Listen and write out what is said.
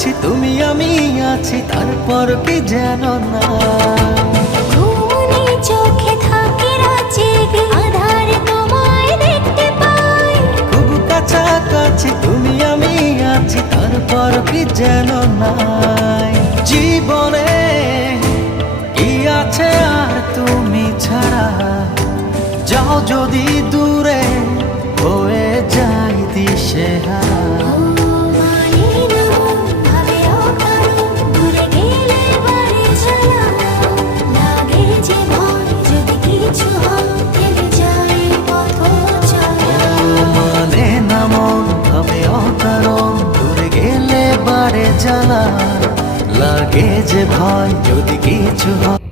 আছি তুমি আমি আছি তারপর কি যেন না ঘুমনি চোখে থাকে রাত জেগে আধারে তোমায় দেখতে পাই খুব কাছাকাছি তুমি আমি আছি তারপর কি যেন নাই জীবনে কি আছে আর তুমি ছাড়া যাও যদি দূরে হয়ে যাই দিশেহারা জ্বালা লাগে যে ভয় যদি কিছু হয়